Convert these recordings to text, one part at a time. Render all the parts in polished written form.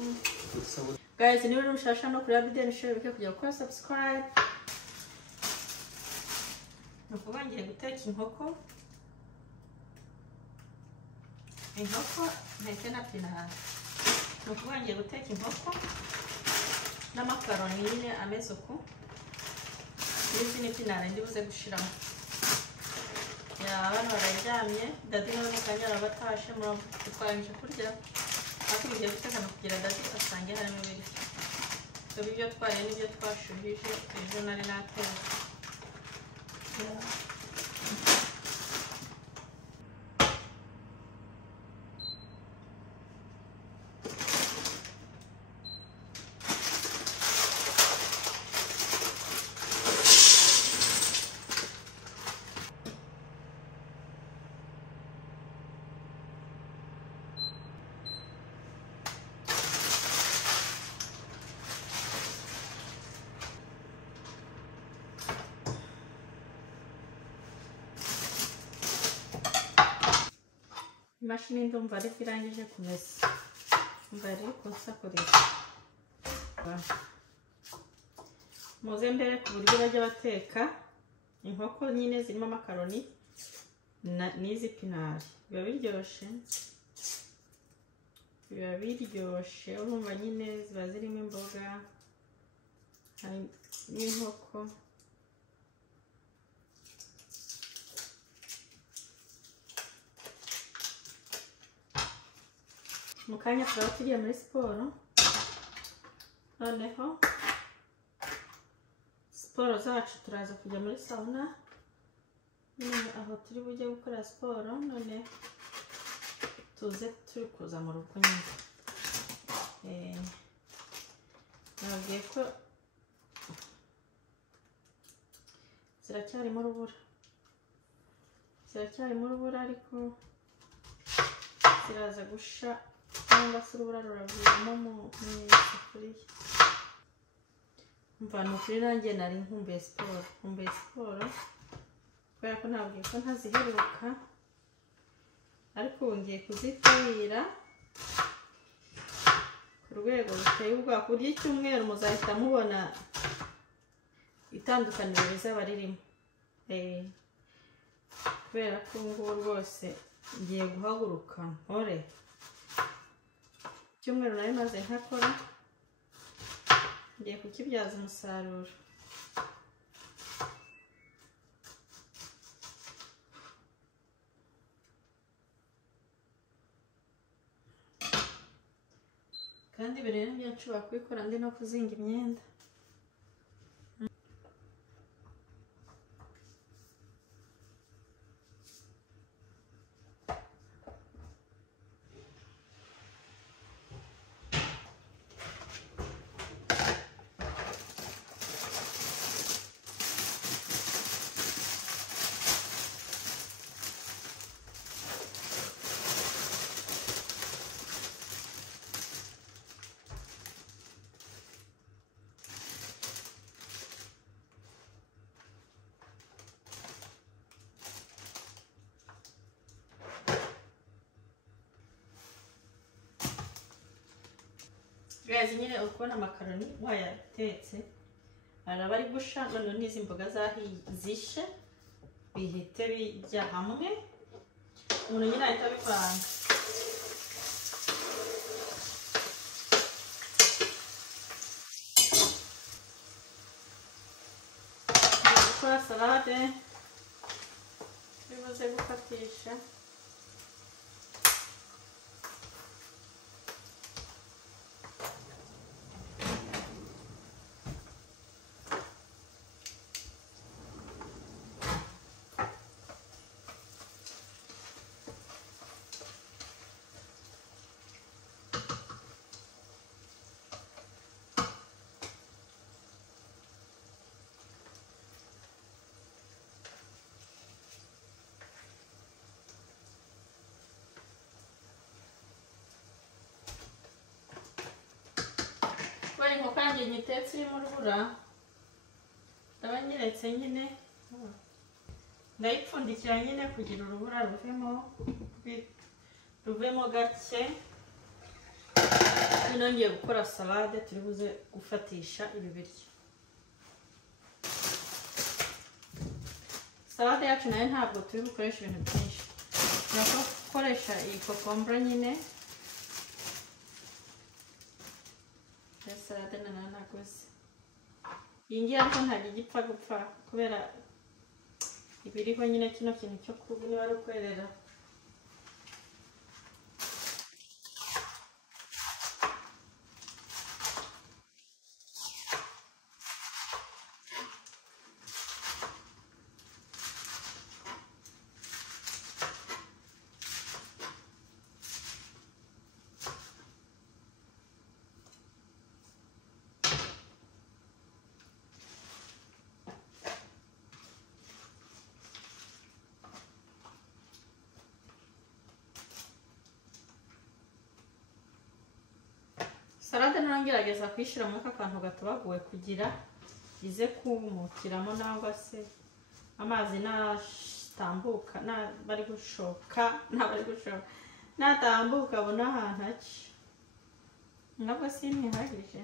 Guys, niba uri mushasha no kureba video nishobora kujya gukora subscribe. Nukuvuga ngiye guteka inkoko nteke na pinari. Nukuvuga ngiye guteka inkoko n'amakaroni nyine ameze uku. Izi ni pinari ndi buze gushiramo. Ya abana bararyamye, dadi nawe mukanyara batashe twangije kurya. Tugiye guteka no kugira dadi asange harimo ibiryo. Ibyo twariye n'ibyo twashuhije ejo nari natetse. Imashini ndumva ari irangije kumesa. Mbari kunsakurira. Muze mbere ku buryo bajya bateka inkoko nyine zirimo amakaroni n'izi pinari. Biba biryoshye. Urumva nyine ziba zirimo imboga n'inkoko. Mukanya turaba tugiye muri siporo. Noneho siporo zacu turaza kujya muri sauna. Aho turi bujye gukora siporo none tuze turi kuza mu rugo nyine. Nabwiye ko ziracyarimo urubura ariko ziraza gusha. Cyangwa se urubura ruraviramo mu isafuriya. Mva ni ukuri nanjye nari nkumbuye siporo kubera ko nabwiye ko ntaziheruka ariko ubu ngiye kuzitabira ku rwego ruteye ubwoba. Ku buryo icyumweru muzahita mubona itandukaniro rizaba ririmo, kubera ko ngubu rwose ngiye guhaguruka nkore. Icyumweru nari maze ntakora ngiye kukibyaza umusaruro. Kandi ibintu byacu bakubikora ndi no kuzinga imyenda. Guys, nyine ukubona amakaroni wayatetse araba ari gusha. None n'izi mboga zishe bihite bijya hamwe. Umuntu nyine ahita abivanga. Gukora salade bimaze gufatisha. Inkoko yanjye nyitetse irimo urubura ndaba nyiretse nyine ndayipfundikira nyine kugira urubura ruvemo gake. noneho ngiye gukora salade turi buze gufatisha ibi biryo. Salade yacu nayo ntabwo turi bukoresha ibintu byinshi, turashobora gukoresha iyi kokombure nyine. Salade nayo naguze iyi ngiyi ariko ntabwo igipfa gupfa kubera ibiriho nyine kino kintu cyo kuba niba ari ukwerera. Salade ntangerageza kuyishyira muri aka kantu gatobaguwe kugira ize kumukiramo nangwa se amazi natambuka bari gushoka natambuka abona ahantu aci nabwo sinihagije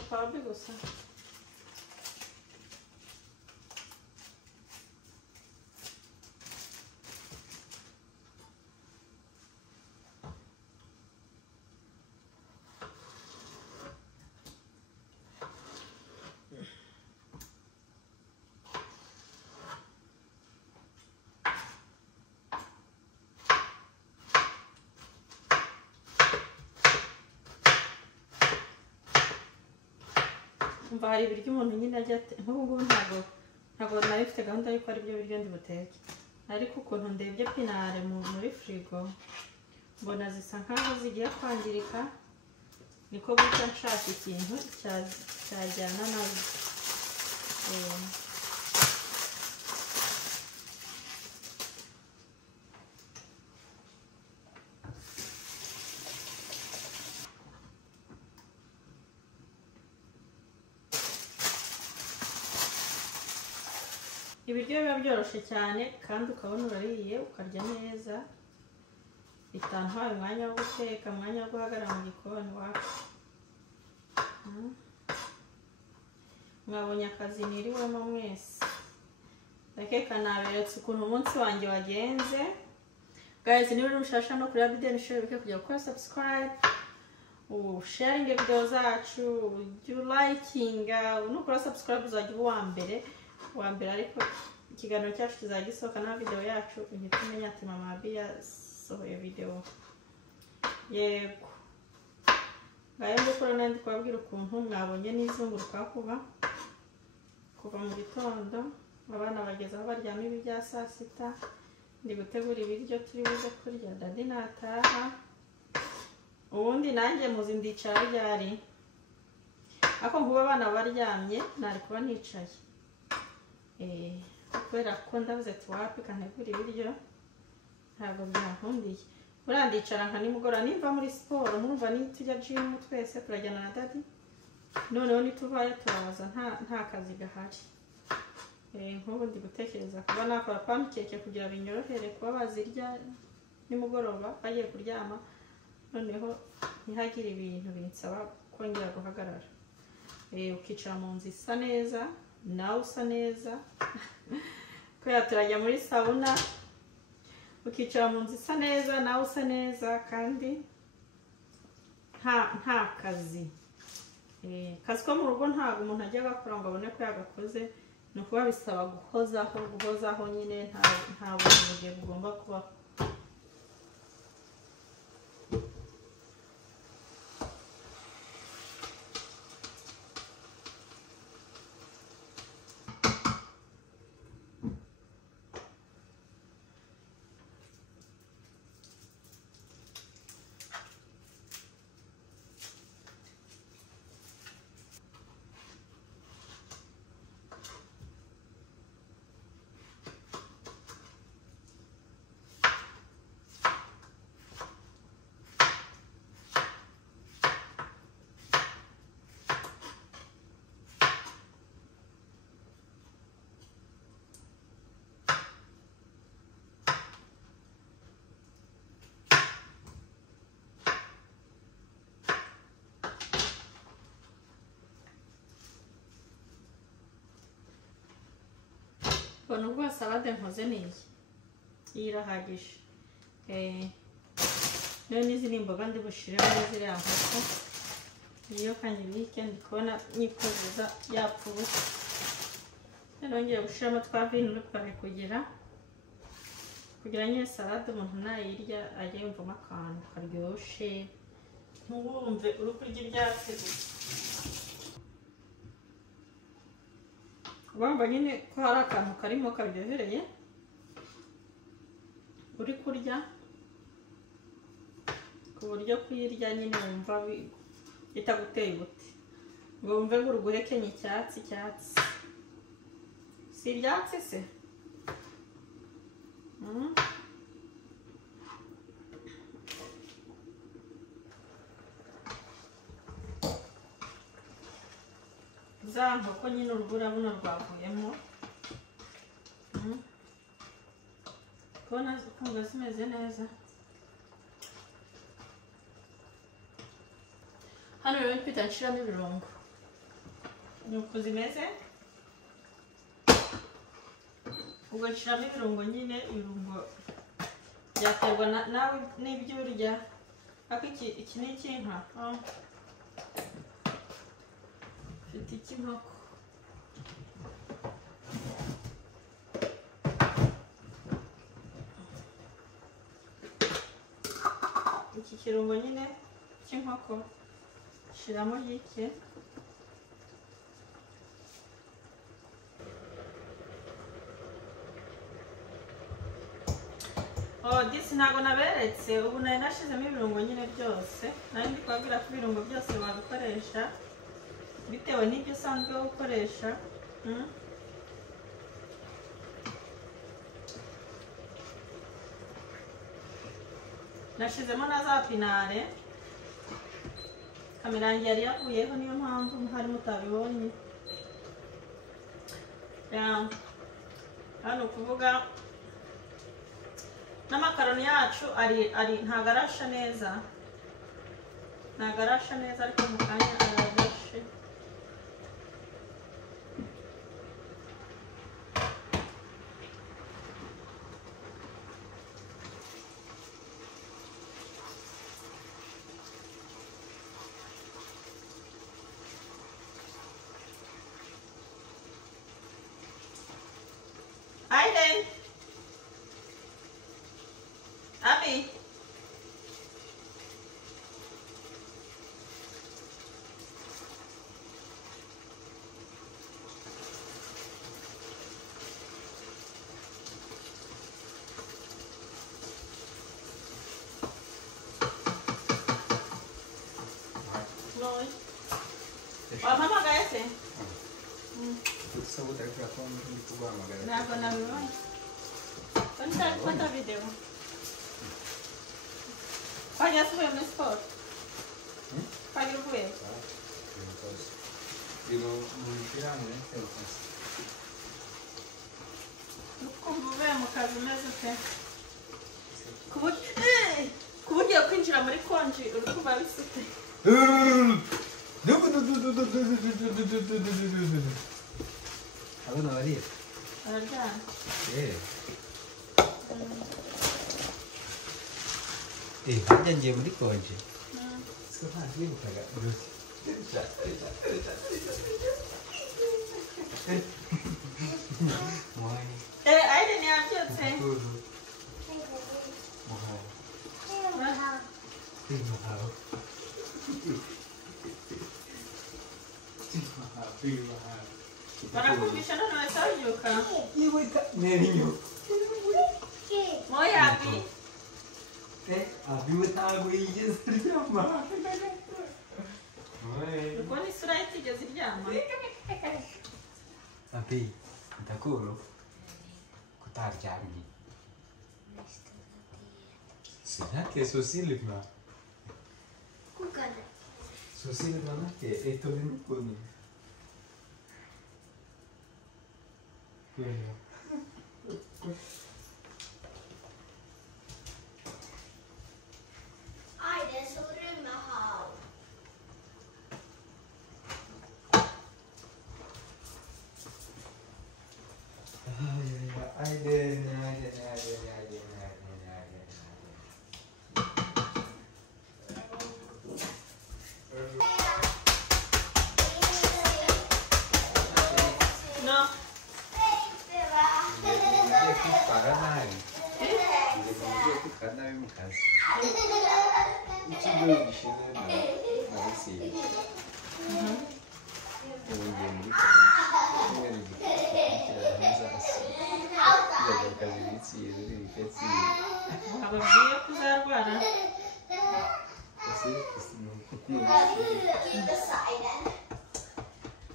ukaba gusa. Umva hari ibiryo umuntu nyine ajya nk'ubu ntabwo nari mfite gahunda yuko ari byo biryo ndi buteke, ariko ukuntu ndebye pinare muri firigo mbona zisa nkaho zigiye kwangirika, niko guca nshaka ikintu cyajyana nazo. Ibiryo biba byoroshye cyane kandi ukabona urariye ukarya neza, bitantwaye umwanya wo guteka, umwanya wo guhagarara mu gikoni wacu. Mwabonye akazi niriwemo mwese, ndakeka naberetse ukuntu umunsi wanjye wagenze. Guys, niba uri mushasha no kuri video nishoboye kujya gukora subscribe, sharing video zacu, do likinga, nukora subscribe uzajya uba wa mbere ariko ikiganiro cyacu kizajya gisohoka na video yacu uhita umenya ati mama Abi yasohoye video. Yego ngayo ndikora nandi kwabwira ukuntu mwabonye n'izunguruka kuva mu gitondo abana bageze aho baryama ibi bya saa sita, ndi gutegura ibiryo turi buze kurya. Dadi nataha ubundi nanjye muzi ndicara ryari, ako nkuba abana baryamye nari kuba nicaye kubera ko ndavuze tuwapi kantegura ibiryo ntabwo byankundiye. Urandicara nka nimugora nimva muri siporo murumva nitujya gym twese turajyana na Dadi, noneho nituvayo turaza nta kazi gahari. Nk'ubu ndi gutekereza kuba nakora pancake kugira binyorohere kuba bazirya nimugoroba bagiye kuryama, noneho ntihagire ibintu binsaba kongera guhagarara. Ukicara mu nzu isa neza nawe usa neza kubera turajya muri sauna, ukicara mu nzu isa neza nawe usa neza kandi nta kazi. Kazi ko mu rugo ntabwo umuntu ajya agakora ngo abone ko yagakoze, ni ukuba bisaba guhozaho nyine nta buntu bugiye bugomba kubaho. ni ubwo salade nkoze ni iyi irahagije. Rero n'izi ni imboga ndi bushiremo ziriya nkoko iyo kandi bike ndi kubona nyikoza yapfuye. Rero ngiye gushiramo twa vinuri twari kugira nyine salade umuntu nayirya ajye yumvamo akantu karyoshye ntubumve uri kurya ibyatsi gusa. Urumva nyine ko hari akantu karimo karyohereye uri kurya ku buryo kuyirya nyine wumva bitaguteye ubute ngo wumve ngo uri guhekenya icyatsi. Si ibyatsi se? Za nkoko nyine urubura buno rwavuyemo kubona ukumva zimeze neza. Hano rero mpita nshiramo ibirungo ni uku zimeze. Ubwo nshiramo ibirungo nyine ibirungo byaterwa nawe n'ibyo urya. Ariko iki ni icy'inka mfite icy'inkoko. Iki kirungo nyine cy'inkoko shiramo gike. Disi ntabwo naberetse ubu nari nashizemo ibirungo nyine byose. Nari ndi kubabwira ko ibirungo byose wabikoresha bitewe n'ibyo usanzwe ukoresha. Nashizemo na za pinare. Kamera yanjye yari yavuyeho niyo mpamvu hari mutabibonye. Hano kuvuga n'amakaroni yacu ari ntago arasha neza. Ariko mu kanya ararashe. Aiden. Abby. Rồi. Mama gaya se. Tutto vuol dire che la fame di cubano magari. Quanta video? Fagli subire sport. Fagli pure. Dico, non riusciranno neanche a fare. Ukumva uvuye mu kazi umeze ute? Ku buryo kwinjira muri konji uri kumva bisute. Allora Maria. Araryana. Harya ngiye muri konje. Siko nta kwibukaga. Aiden yabyutse. Barakumvisha none wese wabyuka. Nerinyo. Moya Abi. Abi ntabwo yigeze aryama. Uri kubona isura ye itigeze iryama. Abi, ndakuru kutaryamye. Será que eso Silva? Kukana. Su Silva non è che è tornato con me. Quello. Ai, adesso vorremmo how. Ai ai ai. gishize narasiye ubugiye muri kumwe n'igikira zagaruka zibitsiye ziri biketsiye ababwiye kuzarwara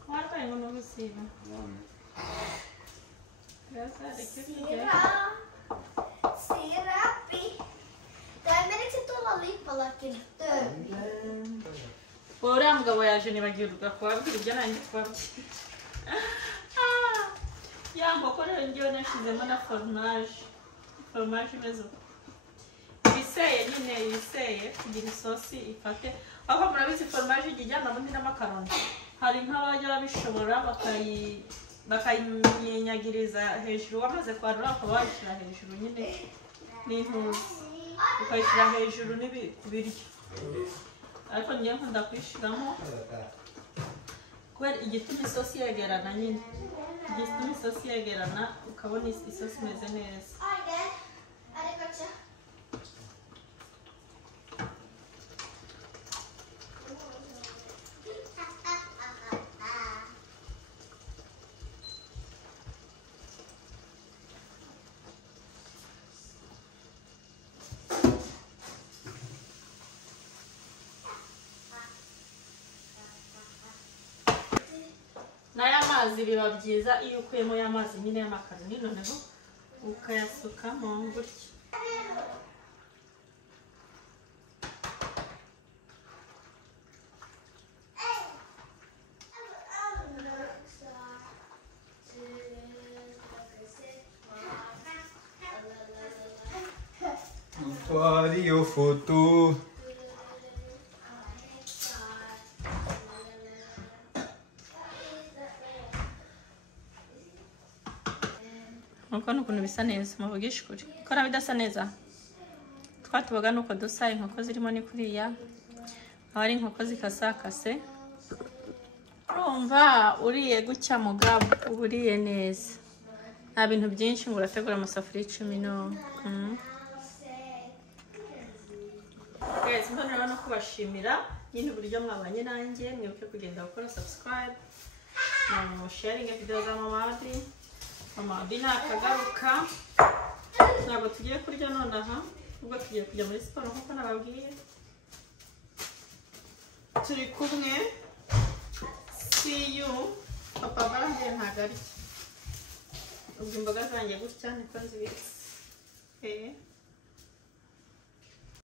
warwaye ngo n'ubusiba Sirapi. Meneekö se tuolla Lippalakin töihin? uriya mugabo yaje nibagirwa kubabwira ibyo nanjye kubabwira ya nkoko rero njyewe nashyizemo na foromaje imeze uko ibiseye nyine ibiseye kugira isosi ifate aho murabizi foromaje ijya ijyana ubundi n'amakaroni hari nk'abajya babishobora bakayinyanyagiriza hejuru wamaze kwarura ukaba wayishyira hejuru nyine n'intuzi ukayishyira hejuru ku biryo ariko njyewe nkunda kuyishyiramo kubera igituma isosi yegerana nyine igituma isosi yegerana ukabona isosi imeze neza n'aya mazi biba byiza iyo ukuyemo ya mazi nyine y'amakaroni noneho ukayasukamo gutya Tutwara iyo foto nuko nukuntu bisa neza muvugisha ukuri ko nawe bidasa neza twatubaga nuko dusa inkoko zirimo ni kuriya aba ari inkoko zikasakase urumva uriye gutya mugabo uba uriye neza nta bintu byinshi ngo urategura amasafuriya 10 no guys mbona no kubashimira nyine uburyo mwabanye nanjye mwibuke kugenda gukora subscribe no sharing video za Mama Adi nakagaruka ntabwo tugiye kurya nonaha ubwo tugiye kujya muri siporo nkuko nababwiye turi kumwe see you papa barangiye ntabwo ari ubwo imboga zanjye gutya niko nzibitse